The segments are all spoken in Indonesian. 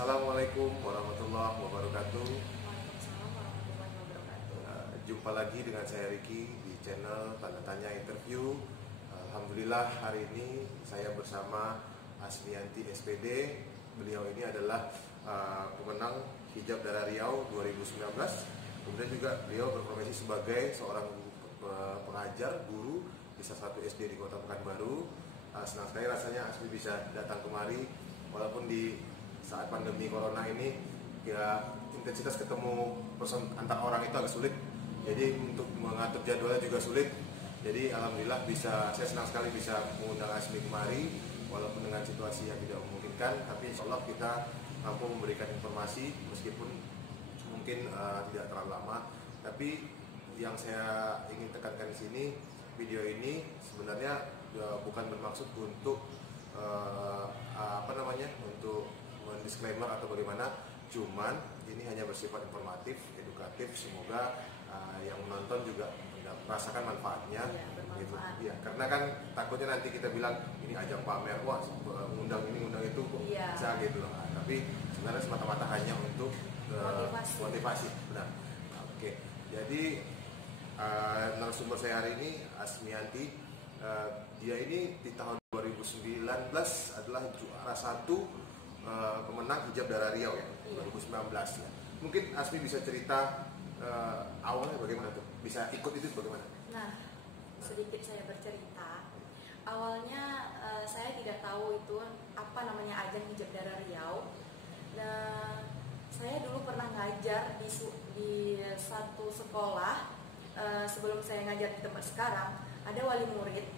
Assalamualaikum warahmatullahi wabarakatuh. Waalaikumsalam warahmatullahi wabarakatuh. Jumpa lagi dengan saya Ricky di channel Tanda Tanya Interview. Alhamdulillah hari ini saya bersama Asmianti SPD. Beliau ini adalah pemenang Hijab Dara Riau 2019. Kemudian juga beliau berprofesi sebagai seorang pengajar, guru di salah satu SD di Kota Pekanbaru. Senang sekali rasanya Asmi bisa datang kemari, walaupun di saat pandemi corona ini ya intensitas ketemu person antar orang itu agak sulit, jadi untuk mengatur jadwalnya juga sulit. Jadi alhamdulillah saya senang sekali bisa mengundang Asmi kemari, walaupun dengan situasi yang tidak memungkinkan, tapi insya Allah kita mampu memberikan informasi meskipun mungkin tidak terlalu lama. Tapi yang saya ingin tekankan di sini, video ini sebenarnya bukan bermaksud untuk untuk disclaimer atau bagaimana, cuman ini hanya bersifat informatif, edukatif. Semoga yang menonton juga merasakan manfaatnya. Gitu. Ya, karena kan takutnya nanti kita bilang ini ajang pamer, wah undang ini undang itu kok bisa gitu. Tapi sebenarnya semata-mata hanya untuk motivasi. Benar. Oke. Jadi narasumber saya hari ini Asmianti. Dia ini di tahun 2019 adalah juara satu pemenang Hijab Dara Riau ya, 2019 ya. Mungkin Asmi bisa cerita awalnya bagaimana tuh bisa ikut itu bagaimana? Nah, sedikit saya bercerita. Awalnya saya tidak tahu itu apa namanya ajang Hijab Dara Riau. Nah, saya dulu pernah ngajar di satu sekolah. Sebelum saya ngajar di tempat sekarang, ada wali murid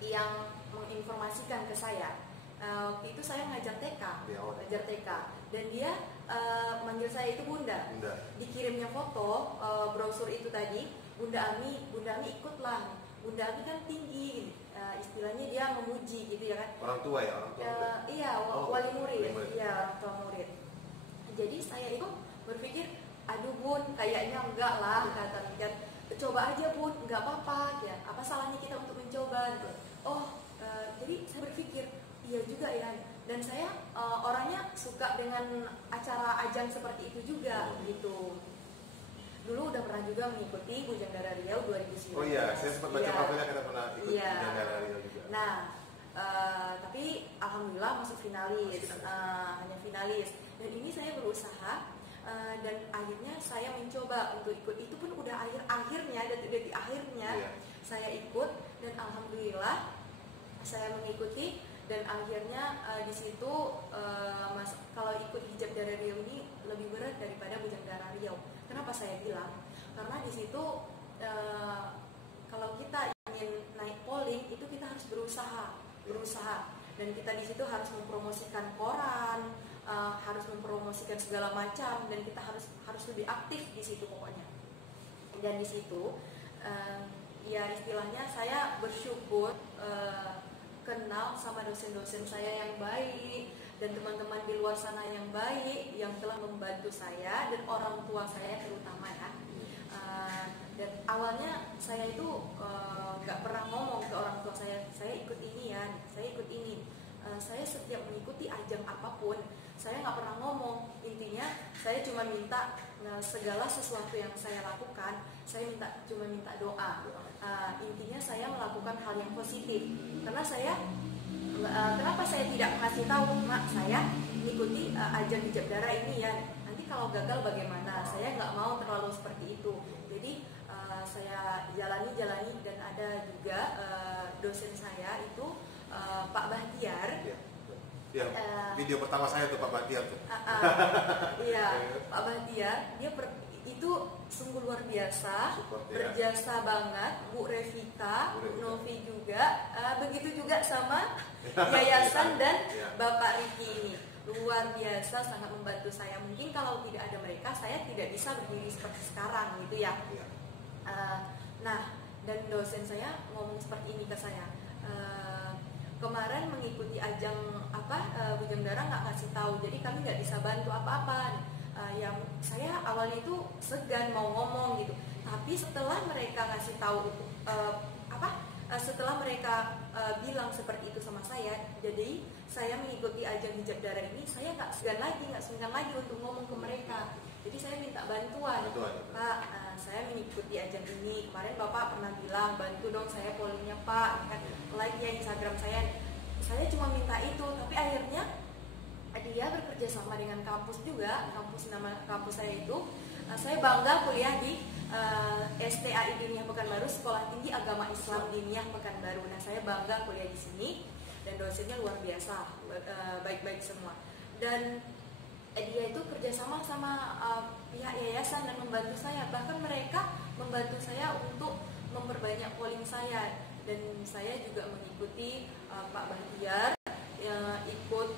yang menginformasikan ke saya. Waktu itu saya ngajar TK, dan dia manggil saya itu Bunda. Dikirimnya foto brosur itu tadi, Bunda Ami ikutlah. Bunda Ami kan tinggi, istilahnya dia memuji gitu ya kan. Orang tua ya, orang tua. Iya, wali murid. Iya, orang tua murid. Jadi saya itu berpikir, aduh Bun, kayaknya enggak lah, kata kan. Coba aja Bun, enggak apa-apa ya. Apa salahnya kita untuk mencoba? Jadi saya berpikir, iya juga ya. Dan saya orangnya suka dengan acara ajang seperti itu juga gitu. Dulu udah pernah juga mengikuti Bujang Dara Riau 2019. Oh iya, saya sempat baca profilnya, kita pernah ikut Bujang Dara Riau juga. Nah, tapi alhamdulillah masuk finalis, hanya finalis. Dan ini saya berusaha. Dan akhirnya saya mencoba untuk ikut, itu pun udah akhirnya di akhirnya saya ikut, dan alhamdulillah saya mengikuti. Dan akhirnya di situ kalau ikut Hijab Dara Riau ini lebih berat daripada Bujang Dara Riau. Kenapa saya bilang? Karena di situ kalau kita ingin naik polling itu kita harus berusaha, dan kita di situ harus mempromosikan koran, harus mempromosikan segala macam, dan kita harus lebih aktif di situ pokoknya. Dan di situ ya istilahnya saya bersyukur kenal sama dosen-dosen saya yang baik, dan teman-teman di luar sana yang baik yang telah membantu saya, dan orang tua saya terutama ya. Dan awalnya saya itu nggak pernah ngomong ke orang tua saya ikut ini ya, saya ikut ini. Saya setiap mengikuti ajang apapun, saya nggak pernah ngomong. Intinya saya cuma minta segala sesuatu yang saya lakukan, saya cuma minta doa. Intinya saya melakukan hal yang positif. Karena kenapa saya tidak kasih tahu, Mak, saya mengikuti ajang Hijab Dara ini ya. Nanti kalau gagal bagaimana? Saya nggak mau terlalu seperti itu. Jadi saya jalani, dan ada juga dosen saya itu Pak Bahtiar. Ya, video pertama saya tuh Pak Bahtiar tuh. Iya, Pak Bahtiar, dia itu sungguh luar biasa, berjasa banget. Bu Revita, Bu Novi juga, begitu juga sama yayasan dan Bapak Ricky ini. Luar biasa, sangat membantu saya. Mungkin kalau tidak ada mereka, saya tidak bisa berdiri seperti sekarang gitu ya. Nah, dan dosen saya ngomong seperti ini ke saya. Kemarin mengikuti ajang Bujang Dara nggak ngasih tahu, jadi kami nggak bisa bantu apa-apa. Yang saya awalnya itu segan mau ngomong gitu, tapi setelah mereka ngasih tahu setelah mereka bilang seperti itu sama saya, jadi saya mengikuti ajang hijab darah ini, saya nggak sungkan lagi untuk ngomong ke mereka. Jadi saya minta bantuan. Pak, saya mengikuti ajang ini. Kemarin Bapak pernah bilang bantu dong saya pollingnya Pak, kan like ya Instagram saya. Saya cuma minta itu, tapi akhirnya dia bekerja sama dengan kampus juga, nama kampus saya itu. Saya bangga kuliah di STAI Diniyah Pekanbaru, Sekolah Tinggi Agama Islam Diniyah Pekanbaru. Nah, saya bangga kuliah di sini dan dosennya luar biasa, baik-baik semua. Dan dia itu kerjasama sama pihak yayasan dan membantu saya. Bahkan mereka membantu saya untuk memperbanyak polling saya. Dan saya juga mengikuti Pak Bahtiar ikut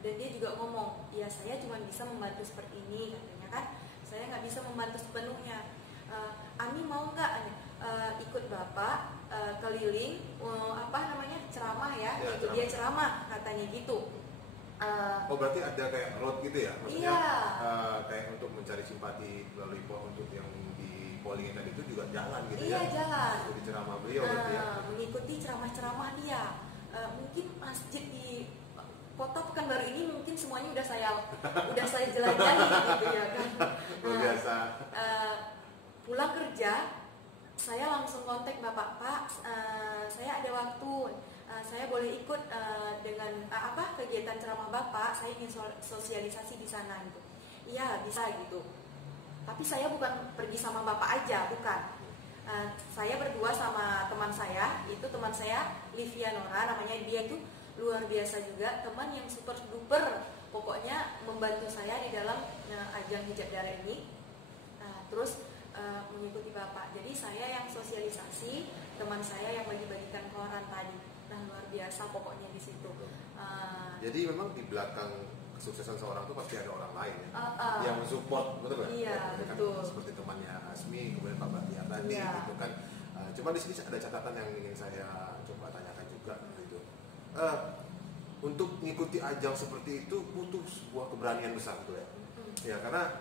dan dia juga ngomong, ya saya cuma bisa membantu seperti ini katanya kan, saya nggak bisa membantu sepenuhnya. Ami mau nggak ikut Bapak keliling ceramah ya gitu, dia ceramah katanya gitu. Oh berarti ada kayak road gitu ya, maksudnya iya. Kayak untuk mencari simpati melalui untuk yang di polling tadi itu juga jalan gitu iya, ya? Iya jalan. Mengikuti ceramah beliau berarti ya? Mengikuti ceramah-ceramah dia. Mungkin masjid di kota Pekanbaru ini mungkin semuanya udah saya jelajahi gitu ya kan. Luar biasa. Pulang kerja saya langsung kontak Bapak, Pak, saya ada waktu, saya boleh ikut dengan kegiatan ceramah Bapak, saya ingin sosialisasi di sana gitu. Iya bisa gitu. Tapi saya bukan pergi sama Bapak aja, bukan. Saya berdua sama teman saya, itu teman saya Livia Nora namanya, dia itu luar biasa juga, teman yang super duper, pokoknya membantu saya di dalam ajang hijab darah ini. Terus mengikuti Bapak, jadi saya yang sosialisasi, teman saya yang bagi-bagikan koran tadi. Nah luar biasa pokoknya di situ. Jadi memang di belakang kesuksesan seorang itu pasti ada orang lain yang mensupport, betul kan? Iya, kan betul. Seperti temannya Asmi, kemudian Pak Bahtiar tadi, gitu kan. Cuma di sini ada catatan yang ingin saya coba tanyakan juga, gitu. Untuk mengikuti ajang seperti itu butuh sebuah keberanian besar, betul ya? Ya karena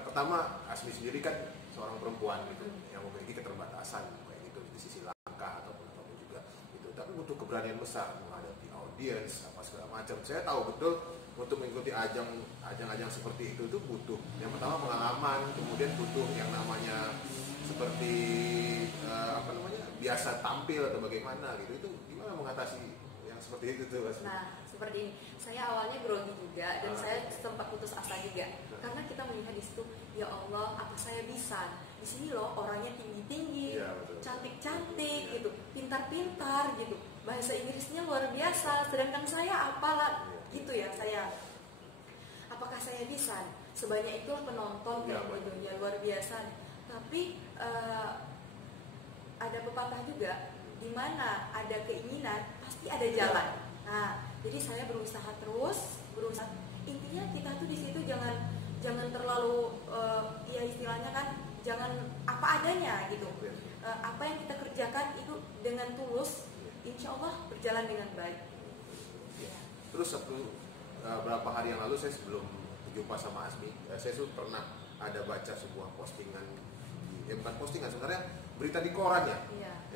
pertama Asmi sendiri kan seorang perempuan gitu, yang memiliki keterbatasan kayak gitu di sisi langkah ataupun juga gitu. Tapi butuh keberanian besar menghadapi audiens apa segala macam. Saya tahu betul untuk mengikuti ajang-ajang seperti itu butuh yang pertama pengalaman, kemudian butuh yang namanya seperti biasa tampil atau bagaimana gitu. Itu gimana mengatasi yang seperti itu tuh Mas? Nah seperti ini, saya awalnya grogi juga dan saya sempat putus asa juga karena kita melihat di situ, ya Allah apa saya bisa di sini loh, orangnya tinggi-tinggi, cantik-cantik gitu, pintar-pintar gitu, bahasa Inggrisnya luar biasa, sedangkan saya apalah gitu ya, saya apakah saya bisa sebanyak itu penonton kayak gitu ya, luar biasa. Tapi ada pepatah juga, di mana ada keinginan pasti ada jalan. Nah jadi saya berusaha terus, intinya kita tuh di situ jangan terlalu ya istilahnya kan, jangan apa adanya gitu. Apa yang kita kerjakan itu dengan tulus, insya Allah berjalan dengan baik. Terus berapa hari yang lalu saya sebelum jumpa sama Asmi, saya pernah ada baca sebuah postingan, bukan postingan sebenarnya, berita di koran ya.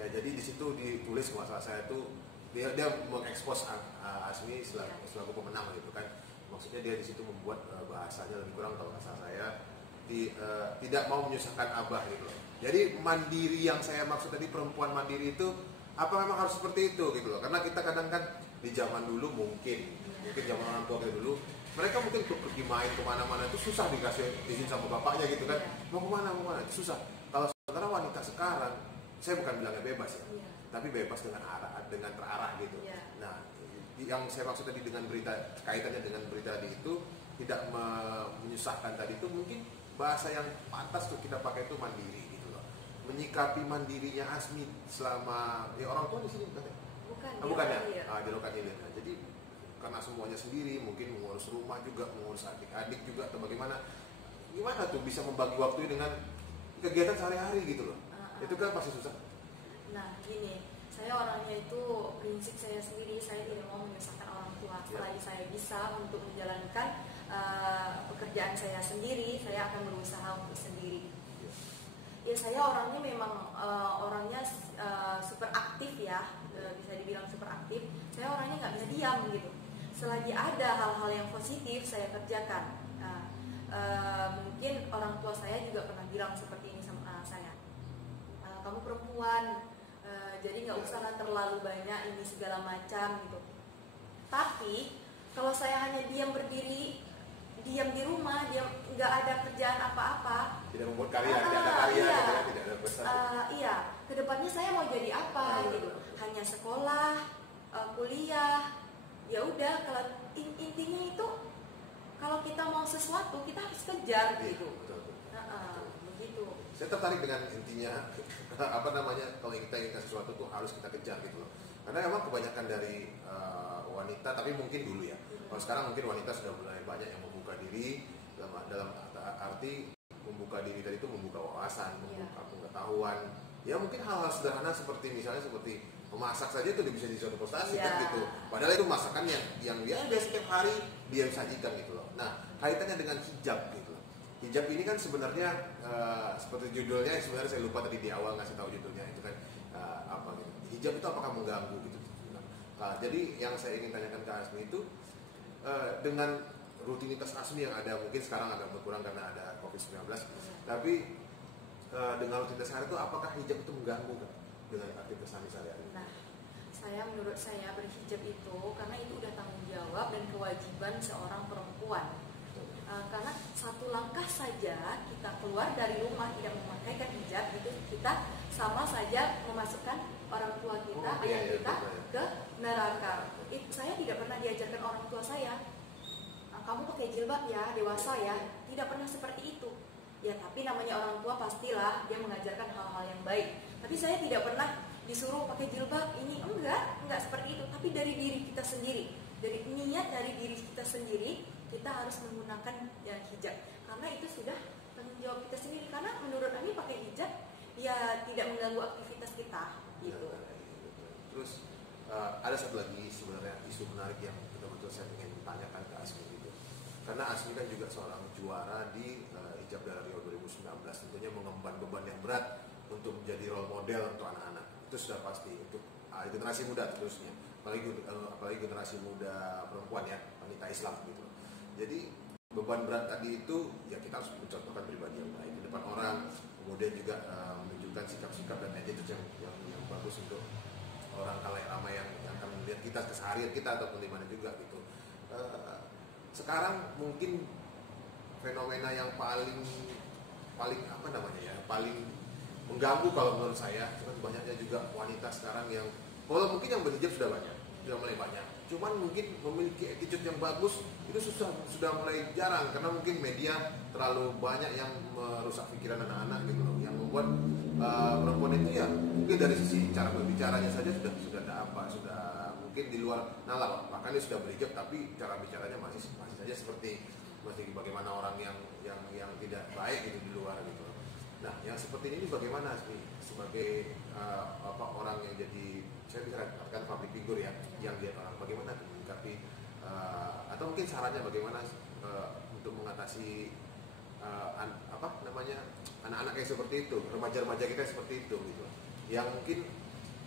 Ya jadi di situ ditulis masalah saya tuh dia mengekspos Asmi selaku pemenang gitu kan. Maksudnya dia di situ membuat bahasanya lebih kurang, kalau bahasa saya tidak mau menyusahkan Abah gitu loh. Jadi mandiri yang saya maksud tadi, perempuan mandiri itu apa memang harus seperti itu gitu loh. Karena kita kadang kan di zaman dulu mungkin zaman orang tua kita dulu, mereka mungkin untuk pergi main kemana-mana itu susah dikasih izin sama bapaknya gitu kan. Mau kemana itu susah. Kalau sementara wanita sekarang, saya bukan bilangnya bebas ya, tapi bebas dengan terarah gitu. Nah, yang saya maksud tadi dengan berita, kaitannya dengan berita tadi itu tidak menyusahkan tadi itu, mungkin bahasa yang pantas tuh kita pakai itu mandiri gitu loh. Menyikapi mandirinya Asmi selama orang tua di sini bukan? Bukan ya? Di Lokan Hilir. Nah, jadi karena semuanya sendiri, mungkin mengurus rumah juga, mengurus adik-adik juga atau bagaimana? Gimana tuh bisa membagi waktu dengan kegiatan sehari-hari gitu loh? Itu kan pasti susah. Nah gini, saya orangnya itu prinsip saya sendiri, saya tidak mau menyusahkan orang tua. Selagi saya bisa untuk menjalankan pekerjaan saya sendiri, saya akan berusaha untuk sendiri. Ya saya orangnya memang orangnya super aktif ya, bisa dibilang super aktif. saya orangnya nggak bisa diam gitu. Selagi ada hal-hal yang positif saya kerjakan. Nah, mungkin orang tua saya juga pernah bilang seperti ini sama saya, kamu perempuan, jadi nggak usah lah terlalu banyak ini segala macam gitu. Tapi kalau saya hanya diam berdiri, diam di rumah, diam nggak ada kerjaan apa-apa, tidak membuat karya, tidak ada karya, iya, gitu ya, tidak ada prestasi. Iya, kedepannya saya mau jadi apa gitu? Hanya sekolah, kuliah, ya udah. Kalau intinya itu, kalau kita mau sesuatu kita harus kejar gitu. Betul. Begitu. Saya tertarik dengan intinya apa namanya, kalau kita ingin sesuatu tuh harus kita kejar gitu loh. Karena memang kebanyakan dari wanita, tapi mungkin dulu ya. Kalau sekarang mungkin wanita sudah mulai banyak yang membuka diri dalam arti membuka diri tadi itu membuka wawasan, membuka pengetahuan. Ya mungkin hal-hal sederhana seperti misalnya seperti memasak saja itu bisa jadi suatu prestasi kan gitu. Padahal itu masakan yang dia setiap hari dia sajikan gitu loh. Nah, kaitannya dengan hijab gitu loh. Hijab ini kan sebenarnya seperti judulnya, sebenarnya saya lupa tadi di awal ngasih tahu judulnya itu kan apa gitu. Hijab itu apakah mengganggu gitu. Jadi yang saya ingin tanyakan ke Asmi itu dengan rutinitas Asmi yang ada, mungkin sekarang agak berkurang karena ada COVID-19, tapi dengan rutinitas hari itu apakah hijab itu mengganggu kan dengan aktivitas Asmi sehari-hari? Nah, menurut saya berhijab itu karena itu udah tanggung jawab dan kewajiban seorang perempuan. Karena satu langkah saja kita keluar dari rumah tidak memakaikan hijab, itu kita sama saja memasukkan orang tua kita, ayah kita ke neraka. Saya tidak pernah diajarkan orang tua saya, kamu pakai jilbab ya, dewasa ya. Tidak pernah seperti itu. Ya, tapi namanya orang tua pastilah dia mengajarkan hal-hal yang baik. Tapi saya tidak pernah disuruh pakai jilbab ini, enggak seperti itu. Tapi dari diri kita sendiri, dari niat dari diri kita sendiri, kita harus menggunakan hijab. Karena itu sudah tanggung jawab kita sendiri. Karena menurut kami pakai hijab ya tidak mengganggu aktivitas kita gitu. Terus ada satu lagi sebenarnya isu menarik yang betul-betul saya ingin tanyakan ke Asmi gitu. Karena Asmi kan juga seorang juara di Hijab Darah Rio 2019, tentunya mengemban beban yang berat untuk menjadi role model untuk anak-anak. Itu sudah pasti untuk generasi muda terusnya, apalagi generasi muda perempuan ya, wanita Islam gitu. Jadi beban berat tadi itu ya kita harus mencontohkan pribadi yang baik di depan orang, kemudian juga menunjukkan sikap-sikap dan attitude yang bagus untuk orang kalayak ramai yang akan melihat kita keseharian kita ataupun di mana juga gitu. Sekarang mungkin fenomena yang paling apa namanya ya, paling mengganggu kalau menurut saya, banyaknya juga wanita sekarang yang, kalau mungkin yang berhijab sudah mulai banyak, cuman mungkin memiliki attitude yang bagus itu sudah mulai jarang, karena mungkin media terlalu banyak yang merusak pikiran anak-anak gitu loh, yang membuat perempuan itu ya mungkin dari sisi cara berbicaranya saja sudah ada apa, sudah mungkin di luar nalar, bahkan dia sudah berhijab tapi cara bicaranya masih saja seperti bagaimana orang yang tidak baik gitu di luar gitu. Nah, yang seperti ini bagaimana sih sebagai orang yang jadi, saya bisa katakan public figure ya, yang lihat orang, bagaimana menyikapi atau mungkin sarannya bagaimana untuk mengatasi anak-anak yang seperti itu, remaja-remaja kita seperti itu gitu, yang mungkin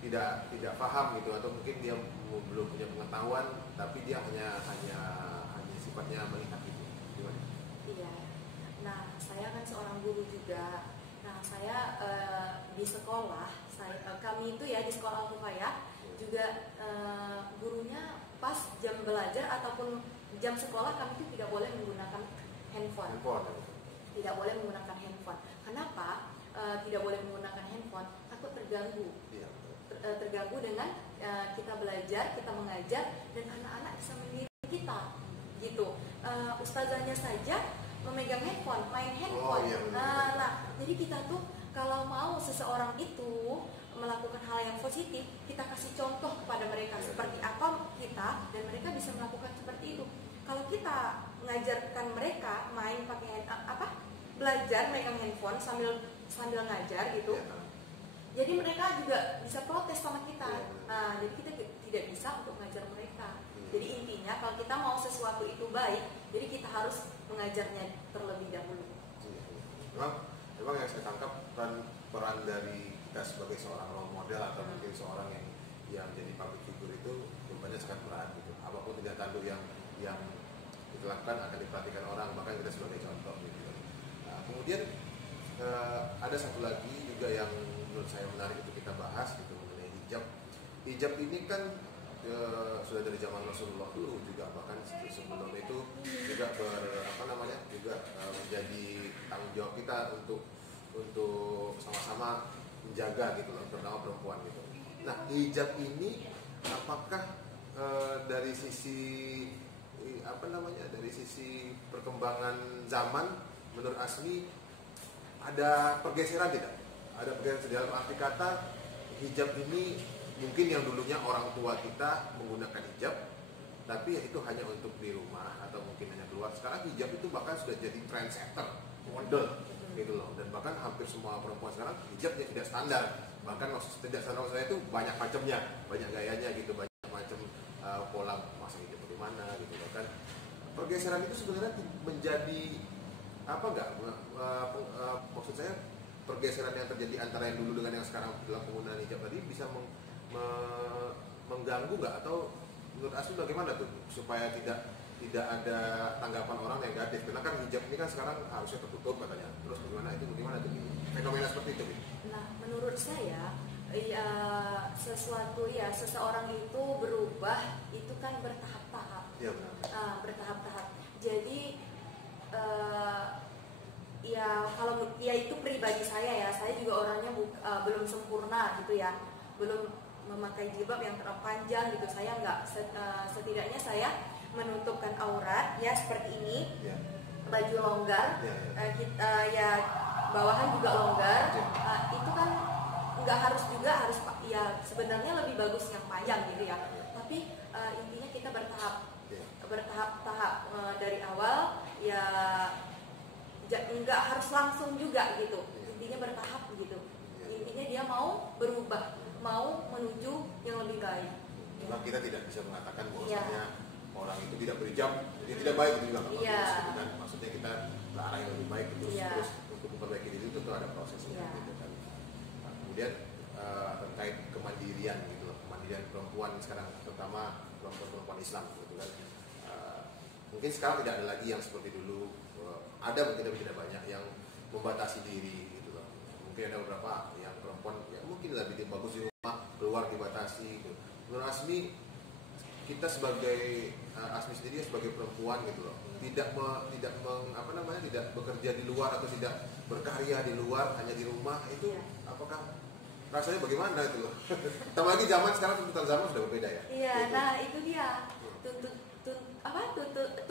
tidak paham gitu, atau mungkin dia belum punya pengetahuan tapi dia hanya sifatnya melihat gitu. Gimana? Iya. Nah, saya kan seorang guru juga. Nah, saya di sekolah, kami itu ya di sekolah Al-Kifayah juga gurunya pas jam belajar ataupun jam sekolah kami itu tidak boleh menggunakan handphone. Tidak boleh menggunakan handphone. Kenapa tidak boleh menggunakan handphone? Takut terganggu. Iya. Terganggu dengan kita belajar, kita mengajar, dan anak-anak bisa meniru kita, gitu. Ustazahnya saja memegang handphone, main handphone. Nah, jadi kita tuh kalau mau seseorang itu melakukan hal yang positif, kita kasih contoh kepada mereka seperti apa kita, dan mereka bisa melakukan seperti itu. Kalau kita mengajarkan mereka main pakai belajar megang handphone sambil ngajar gitu, jadi mereka juga bisa protes sama kita. Nah, jadi kita tidak bisa untuk mengajar mereka. Jadi intinya kalau kita mau sesuatu itu baik, jadi kita harus mengajarnya terlebih dahulu. Memang yang saya tangkap peran dari kita sebagai seorang role model atau mungkin seorang yang jadi public figure itu bebannya sangat berat gitu. Apapun tindak tanduk yang dilakukan akan diperhatikan orang, bahkan kita sebagai contoh gitu. Nah, kemudian ada satu lagi juga yang menurut saya menarik untuk kita bahas gitu mengenai hijab. Hijab ini kan sudah dari zaman Rasulullah dulu juga, bahkan sebelum itu juga juga menjadi tanggung jawab kita untuk sama-sama menjaga gitu loh, terutama perempuan gitu. Nah, hijab ini apakah dari sisi dari sisi perkembangan zaman menurut Asmi ada pergeseran tidak? Ada pergeseran dalam arti kata hijab ini mungkin yang dulunya orang tua kita menggunakan hijab, tapi ya itu hanya untuk di rumah atau mungkin hanya keluar. Sekarang hijab itu bahkan sudah jadi trendsetter, model gitu loh. Dan bahkan hampir semua perempuan sekarang hijabnya tidak standar. Bahkan tidak standar saya itu banyak macamnya, banyak gayanya gitu, banyak macam pola masang hijab bagaimana gitu. Bahkan pergeseran itu sebenarnya menjadi maksud saya pergeseran yang terjadi antara yang dulu dengan yang sekarang dalam penggunaan hijab tadi bisa mengganggu nggak, atau menurut Asmi bagaimana tuh supaya tidak ada tanggapan orang negatif, karena kan hijab ini kan sekarang harusnya tertutup katanya, terus bagaimana tuh fenomena seperti itu? Nah, menurut saya seseorang itu berubah itu kan bertahap-tahap. Ya, benar. Bertahap-tahap. Jadi kalau itu pribadi saya juga orangnya belum sempurna gitu ya, belum memakai jilbab yang terlalu panjang gitu. Saya nggak, setidaknya saya menutupkan aurat ya seperti ini, baju longgar, bawahan juga longgar. Itu kan nggak harus sebenarnya lebih bagus yang panjang gitu ya. Tapi intinya kita bertahap dari awal ya, nggak harus langsung juga gitu. Intinya bertahap gitu. Intinya dia mau berubah, mau menuju yang lebih baik. Nah, kita tidak bisa mengatakan bahwasanya orang itu tidak berhijab jadi tidak baik itu juga kan. Maksudnya kita ke arah yang lebih baik terus untuk memperbaiki diri itu ada prosesnya gitu kan. Nah, kemudian terkait kemandirian gitu loh, kemandirian perempuan sekarang, terutama perempuan Islam gitu kan. Mungkin sekarang tidak ada lagi yang seperti dulu, ada mungkin tapi tidak banyak yang membatasi diri gitu loh. Mungkin ada beberapa yang perempuan ya mungkin lebih bagus di rumah, keluar dibatasi gitu. Menurut Asmi, kita sebagai Asmi sendiri sebagai perempuan gitu loh, tidak bekerja di luar atau tidak berkarya di luar, hanya di rumah, itu apakah rasanya bagaimana itu loh? Tambah lagi zaman sekarang, tuntutan zaman sudah berbeda ya. Iya, gitu. Nah itu dia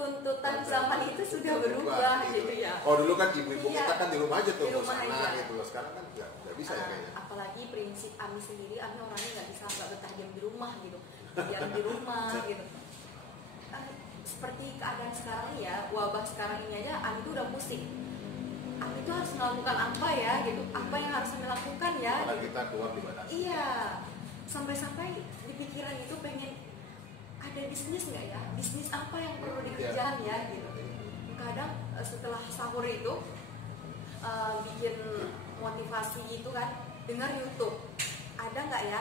tuntutan zaman itu sudah berubah gitu ya. Oh dulu kan ibu-ibu kita kan di rumah aja tuh, di rumah aja gitu loh. Sekarang kan nggak bisa ya kayaknya. Apalagi prinsip Ami sendiri, Ami orangnya nggak betah diam di rumah gitu, diam di rumah gitu. Seperti keadaan sekarang ya, wabah sekarang ini aja, Ami tuh udah pusing. Ami tuh harus melakukan apa ya gitu, apa yang harus dilakukan ya. Kalau gitu. kita keluar dibatasi. Iya, sampai-sampai di pikiran itu pengen ada bisnis nggak ya, bisnis apa yang perlu dikerjakan ya gitu. Kadang setelah sahur itu bikin motivasi gitu kan, dengar YouTube, ada nggak ya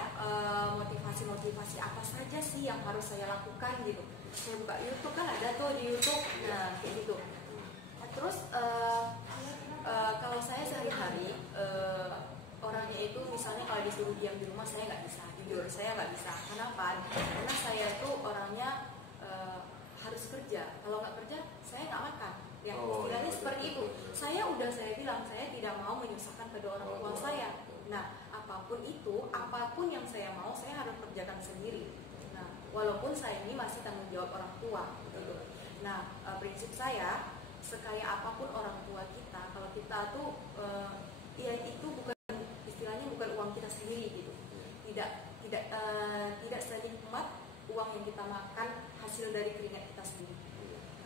motivasi apa saja sih yang harus saya lakukan gitu. Saya buka YouTube kan ada tuh di YouTube, nah kayak gitu. Terus kalau saya sehari-hari orangnya itu misalnya kalau disuruh diam di rumah saya nggak bisa, jujur saya nggak bisa. Kenapa? Karena saya tuh orangnya harus kerja. Kalau nggak kerja saya nggak makan. Ya istilahnya seperti itu. Saya bilang saya tidak mau menyusahkan kedua orang tua saya. Nah apapun yang saya mau saya harus kerjakan sendiri. Nah walaupun saya ini masih tanggung jawab orang tua gitu. Nah prinsip saya, sekaya apapun orang tua kita, kalau kita tuh ya itu istilahnya bukan uang kita sendiri gitu. Tidak senikmat uang yang kita makan hasil dari keringat kita sendiri.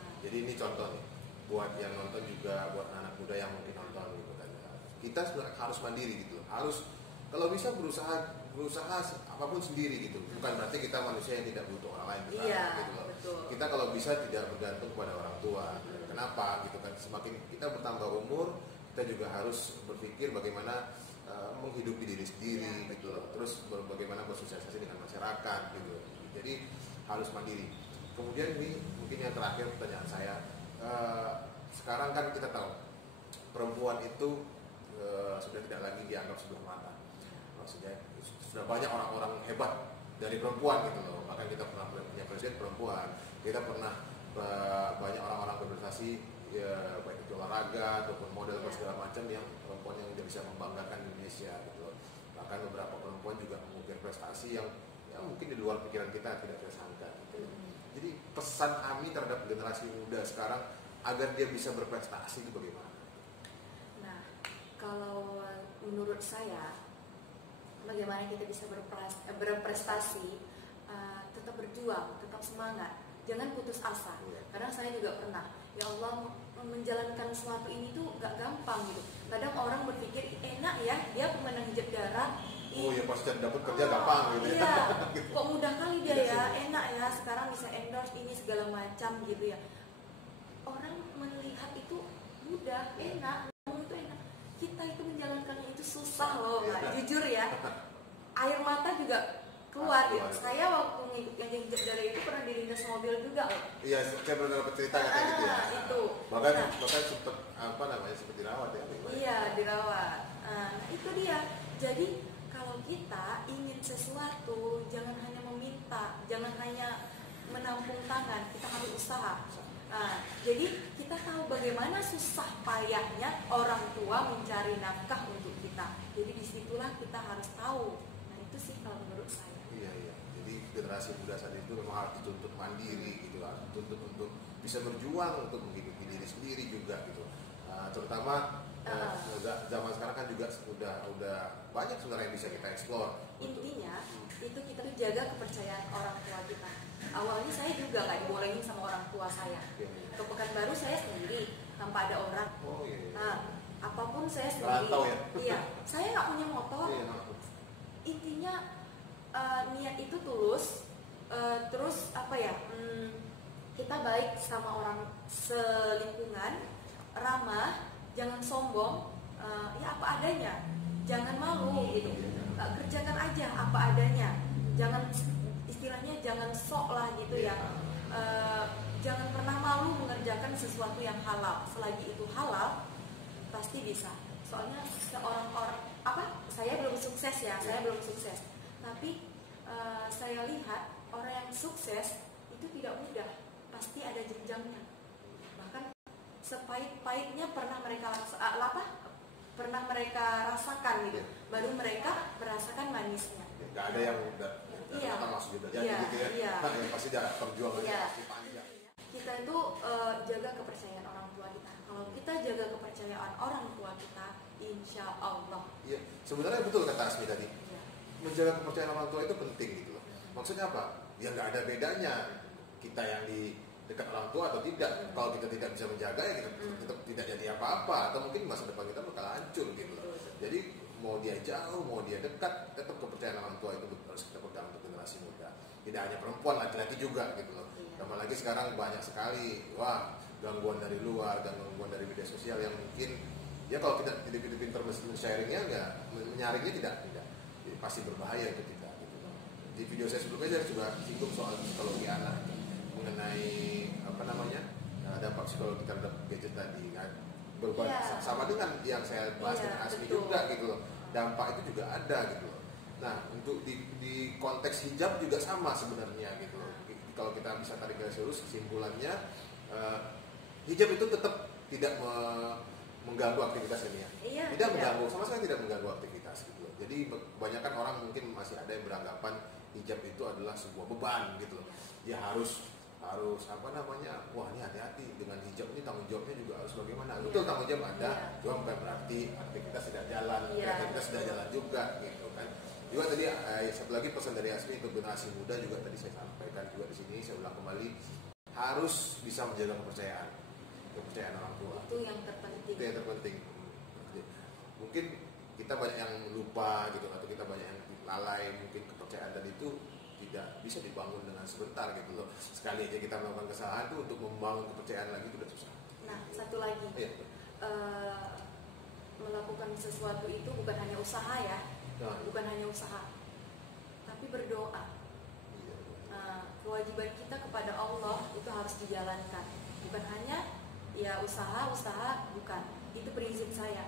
Nah, jadi ini contoh nih buat yang nonton, juga buat anak muda yang mungkin nonton gitu kan. Kita harus mandiri gitu, harus kalau bisa berusaha apapun sendiri gitu. Bukan berarti kita manusia yang tidak butuh orang lain gitu loh. Betul. Kita kalau bisa tidak bergantung kepada orang tua. Kenapa gitu kan? Semakin kita bertambah umur, kita juga harus berpikir bagaimana menghidupi diri sendiri Ya, gitu loh. Terus bagaimana bersosialisasi dengan masyarakat gitu. Jadi harus mandiri. Kemudian ini mungkin yang terakhir pertanyaan saya, sekarang kan kita tahu perempuan itu sudah tidak lagi dianggap sebelah mata. Maksudnya sudah banyak orang-orang hebat dari perempuan gitu loh. Bahkan kita pernah punya presiden perempuan, kita pernah banyak orang-orang berprestasi ya, baik itu olahraga ataupun model atau segala macam yang perempuan yang bisa membanggakan Indonesia gitu loh. Bahkan beberapa perempuan juga mengukir prestasi yang mungkin di luar pikiran kita tidak tersangka gitu. Jadi pesan Ami terhadap generasi muda sekarang agar dia bisa berprestasi itu bagaimana? Nah, kalau menurut saya, bagaimana kita bisa berprestasi, tetap berjuang, tetap semangat, jangan putus asa. Kadang saya juga pernah, ya Allah, menjalankan sesuatu ini tuh gak gampang gitu. Kadang orang berpikir enak ya, dia pemenang hijab darat. Oh ya pasti dapat kerja gampang gitu iya. ya. Kok mudah kali dia ya, enak ya, sekarang bisa endorse ini segala macam gitu ya. Orang melihat itu mudah, enak, ngomong itu enak. Kita itu menjalankannya itu susah loh, Mbak. Jujur ya. Air mata juga keluar gitu. Saya waktu ngikut yang hijab darat itu pernah dirindas mobil juga loh. Iya, saya pernah dapat cerita kayak gitu ya. Itu. Bahkan sempat sempat dirawat ya. Iya, dirawat. Nah, itu dia. Jadi kalau kita ingin sesuatu, jangan hanya meminta, jangan hanya menampung tangan, kita harus usaha. Nah, jadi kita tahu bagaimana susah payahnya orang tua mencari nafkah untuk kita. Jadi disitulah kita harus tahu. Nah, itu sih kalau menurut saya. Iya. Jadi generasi muda saat itu memang harus dituntut mandiri gitu, harus dituntut untuk bisa berjuang untuk menghidupi diri sendiri juga gitu. Terutama zaman sekarang kan juga udah banyak sebenarnya yang bisa kita eksplor. Intinya itu kita tuh jaga kepercayaan orang tua kita. Awalnya saya juga nggak dibolehin sama orang tua saya. Ke Pekanbaru saya sendiri tanpa ada orang. Oh iya. Nah, apapun saya sendiri. Merantau ya? Iya, saya nggak punya motor. Iya. Intinya niat itu tulus. Terus apa ya? Kita baik sama orang selingkungan, ramah, jangan sombong, ya apa adanya, jangan malu gitu, kerjakan aja apa adanya, jangan istilahnya jangan sok lah gitu ya, jangan pernah malu mengerjakan sesuatu yang halal, selagi itu halal pasti bisa. Soalnya saya belum sukses ya, tapi saya lihat orang yang sukses itu tidak mudah, pasti ada jenjangnya. Bahkan sepahit-pahitnya pernah mereka rasakan gitu, baru mereka merasakan manisnya. Nggak ada yang masuk juga jadi gitu ya. Iya. Yang pasti perjuangannya pasti panjang. Kita itu jaga kepercayaan orang tua kita. Kalau kita jaga kepercayaan orang tua kita, insya Allah. Iya, sebenarnya betul kata Asmi tadi. Iya. Menjaga kepercayaan orang tua itu penting gitu loh. Maksudnya apa? Ya nggak ada bedanya kita yang di dekat orang tua atau tidak. Kalau kita tidak bisa menjaga ya kita tetap tidak jadi apa-apa, atau mungkin masa depan kita bakal hancur gitu loh. Jadi mau dia jauh, mau dia dekat, tetap kepercayaan orang tua itu harus kita pegang untuk generasi muda. Tidak hanya perempuan, laki-laki juga gitu loh. Tambah lagi sekarang banyak sekali gangguan dari luar, gangguan dari media sosial yang mungkin ya kalau kita tidak pintar sharingnya nggak, menyaringnya tidak jadi pasti berbahaya untuk kita gitu loh. Di video saya sebelumnya saya juga singgung soal psikologi anak mengenai dampak psikologi terhadap gadget tadi kan, sama dengan yang saya bahas dengan Asmi juga gitu loh, dampak itu juga ada gitu loh. Nah untuk di konteks hijab juga sama sebenarnya gitu loh. Kalau kita bisa tarik garis lurus kesimpulannya, hijab itu tetap tidak mengganggu aktivitas ini ya, tidak mengganggu, sama sekali tidak mengganggu aktivitas gitu loh. Jadi kebanyakan orang mungkin masih ada yang beranggapan hijab itu adalah sebuah beban gitu loh. Dia harus wah ini hati-hati dengan hijab ini, tanggung jawabnya juga harus bagaimana. Betul, tanggung jawab ada, cuma bukan berarti aktivitas tidak jalan, kreativitas tidak jalan juga gitu kan. Juga tadi satu lagi pesan dari Asmi untuk generasi muda juga tadi saya sampaikan juga di sini, saya ulang kembali, harus bisa menjaga kepercayaan orang tua. Itu yang terpenting. Mungkin kita banyak yang lupa gitu, atau kita banyak yang lalai, mungkin kepercayaan tadi itu tidak bisa dibangun dengan sebentar gitu loh. Sekali aja kita melakukan kesalahan tuh, untuk membangun kepercayaan lagi itu udah susah. Nah, satu lagi, melakukan sesuatu itu bukan hanya usaha ya, bukan hanya usaha, tapi berdoa. Kewajiban kita kepada Allah itu harus dijalankan, bukan hanya ya usaha, bukan. Itu prinsip saya.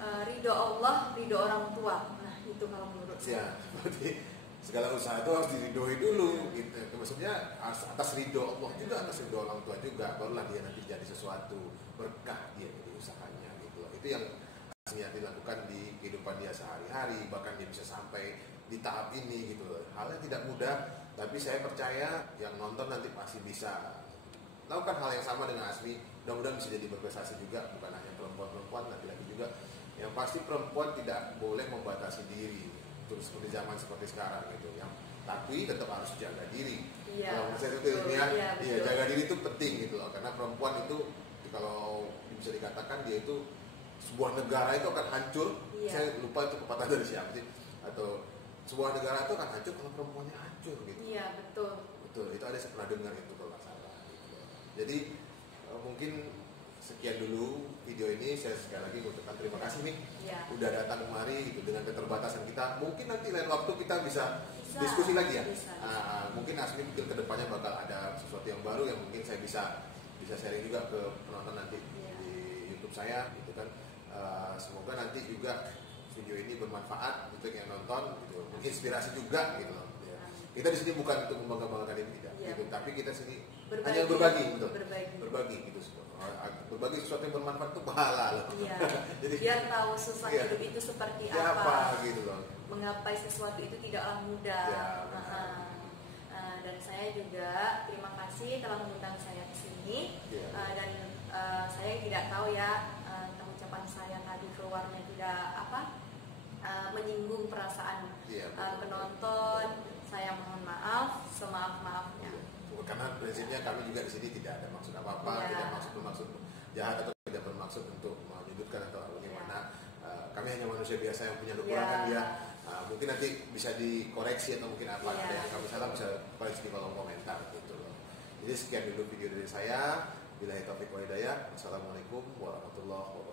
Ridho Allah, ridho orang tua. Nah itu kalau menurut saya. Ya, berarti segala usaha itu harus diridhoi dulu, gitu. Maksudnya atas ridho Allah juga, atas ridho orang tua juga, barulah dia nanti jadi sesuatu berkah dia jadi usahanya, gitu. Itu yang aslinya dilakukan di kehidupan dia sehari-hari, bahkan dia bisa sampai di tahap ini, gitu. Halnya tidak mudah, tapi saya percaya yang nonton nanti pasti bisa lakukan hal yang sama dengan Asmi. Mudah-mudahan bisa jadi berprestasi juga, bukan hanya perempuan-perempuan, laki-laki juga. Yang pasti perempuan tidak boleh membatasi diri, terus di zaman seperti sekarang gitu. Tapi tetap harus jaga diri. Iya. Kalau menurut saya itu ya, jaga diri itu penting gitu loh, karena perempuan itu kalau bisa dikatakan dia itu sebuah negara itu akan hancur. Iya. Saya lupa itu pepatah dari siapa sih, atau sebuah negara itu akan hancur kalau perempuannya hancur gitu. Iya betul. Betul, itu ada saya pernah dengar itu kalau nggak salah. Gitu. Jadi mungkin sekian dulu video ini. Saya sekali lagi mengucapkan terima kasih nih udah datang kemari gitu, dengan keterbatasan kita. Mungkin nanti lain waktu kita bisa diskusi lagi ya. Mungkin Asmi mungkin kedepannya bakal ada sesuatu yang baru yang mungkin saya bisa sharing juga ke penonton nanti di YouTube saya gitu kan. Semoga nanti juga video ini bermanfaat untuk yang nonton gitu, menginspirasi juga gitu loh. Ya. Kita di sini bukan untuk membangga-banggakan ini tidak, gitu, tapi kita sini hanya berbagi, betul. Berbagi gitu. Berbagi sesuatu yang bermanfaat itu pahala loh. Iya. Jadi biar tahu susah hidup itu seperti apa gitu loh. Menggapai sesuatu itu tidaklah mudah. Dan saya juga terima kasih telah mengundang saya ke sini. Dan saya tidak tahu ya ucapan saya tadi keluarnya tidak menyinggung perasaan penonton. Saya mohon maaf semaaf-maafnya. Karena prinsipnya kami juga di sini tidak ada maksud apa-apa, tidak bermaksud jahat atau tidak bermaksud untuk menyudutkan atau bagaimana. Kami hanya manusia biasa yang punya kekurangan mungkin nanti bisa dikoreksi atau mungkin apa ada yang kami salah bisa koreksi di kolom komentar gitu loh. Jadi sekian dulu video dari saya. Billahi taufiq wal hidayah. Wassalamualaikum warahmatullahi wabarakatuh.